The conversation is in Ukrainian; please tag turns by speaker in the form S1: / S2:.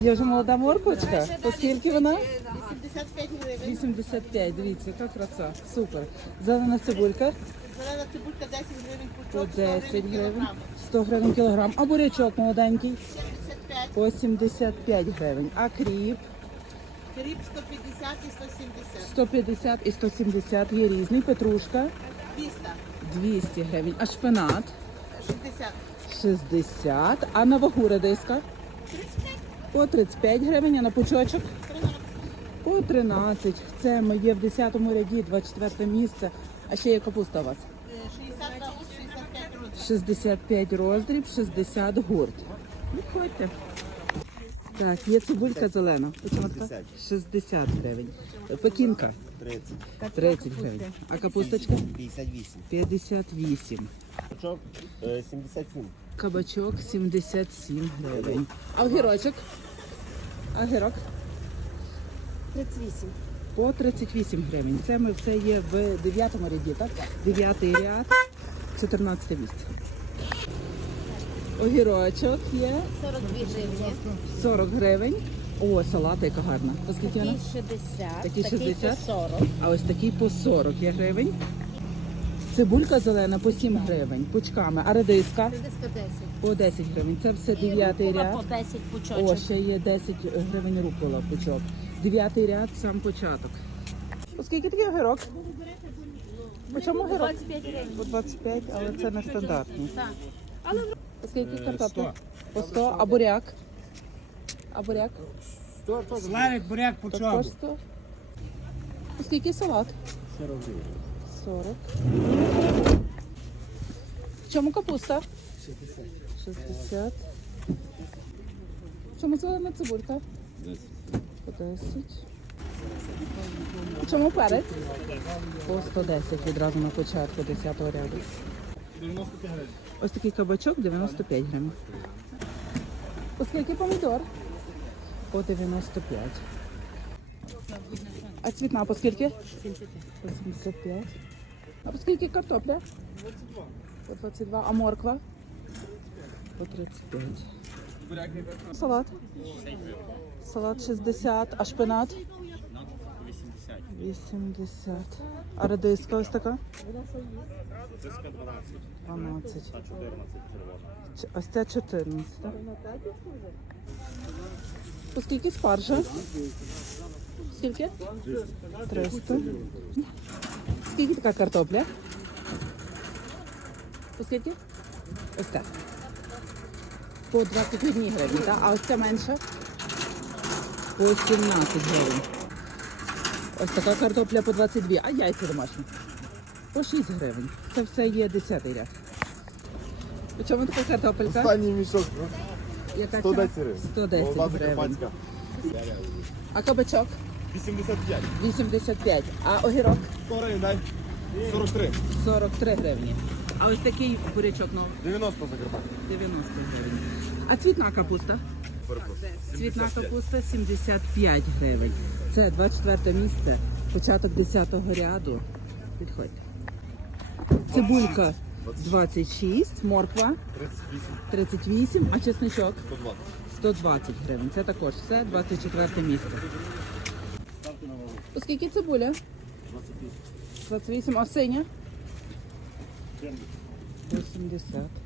S1: Є вже молода морквочка. Оскільки вона?
S2: 85 гривень.
S1: 85, дивіться, яка краса. Супер. Зелена цибулька
S2: Зелена цибулька 10 гривень
S1: по
S2: пучок,
S1: 10 гривень, 100 гривень кілограм. А бурячок молоденький
S2: 75.
S1: по 75 гривень. А кріп
S2: Кріп 150 і 170.
S1: 150 і 170 є різний. Петрушка
S2: 200.
S1: 200 гривень. А шпинат
S2: 60.
S1: 60. А на вагу редиска
S2: 35.
S1: по 35 гривень. А на пучочок
S2: 13.
S1: по 13. Це ми є в 10-му ряді, 24 місце. А ще є капуста у вас.
S2: 60 гаус, 65 років.
S1: 65 роздріб, 60 гурт. Виходьте. Так, є цибулька зелена. Почему така? 60 гривень. Пекінка
S3: 30.
S1: 30 гривень. А капусточка
S3: 58.
S1: 58.
S3: Пучок 77.
S1: Кабачок 77 гривень. А огірочок? А огірок?
S2: 38.
S1: По 38 гривень. Це ми все є в 9-му ряді, так? 9-й ряд, 14 місце. Огірочок є
S4: 42 гривні.
S1: 40 гривень. О, салата яка гарна. Оскільки вона?
S4: Такий 60,
S1: Такий
S4: такий
S1: 60?
S4: по 40.
S1: А ось такий по 40 є гривень. Цибулька зелена по 7 гривень, пучками. А редиска
S4: Редиска 10.
S1: по 10 гривень. Це все 9-й
S4: Рукола
S1: ряд.
S4: по 10
S1: О,
S4: пучочок.
S1: ще є 10 гривень рукола пучок. 9-й ряд, сам початок. Оскільки такий огірок? По чому огірок?
S4: 25 гривень.
S1: По 25, але це не стандартний.
S4: Так.
S1: Оскільки картопля? По 100. А буряк? А буряк?
S5: Славик, буряк по чому?
S1: Також 100. Оскільки салат?
S3: 40 гривень.
S1: 40. В чому капуста? 60. В чому зелена цибулька? 10. По 10. В чому перець? По 110 відразу на початку 10-го ряду.
S5: 95 гривень.
S1: Ось такий кабачок 95 гривень. Оскільки помідор? По 95. А цвітна по скільки? по 75. А по скільки картопля?
S5: 22.
S1: По 22. А морква? По 35. Салат? Салат 60. А шпинат? 80. А редиска ось така? 12. Ось ця 14. По скільки спаржа? Скільки? 300. Скільки така картопля? По скільки? Ось так. По 21 гривні, так? А ось ця менша? По 17 гривень. Ось така картопля по 22, а яйця домашні? По 6 гривень. Це все є 10-й ряд. У чому така картопелька?
S3: Останній мішок.
S1: Яка
S3: 110
S1: ціна?
S3: гривень.
S1: 110
S3: Молода
S1: гривень.
S3: закарпатська.
S1: А кабачок?
S3: 85.
S1: 85. А огірок?
S3: 100 гривень дай. 43.
S1: 43 гривні. А ось такий бурячок, ну,
S3: 90 закарпатська.
S1: 90 гривень. А цвітна капуста? Цвітна капуста 75 гривень. Це 24 місце, початок 10-го ряду. Підходьте. Цибулька 26, морква
S3: 38.
S1: 38, а чесничок
S3: 120.
S1: 120 гривень. Це також все 24 місце. Оскільки цибуля? 28, а синя? 80.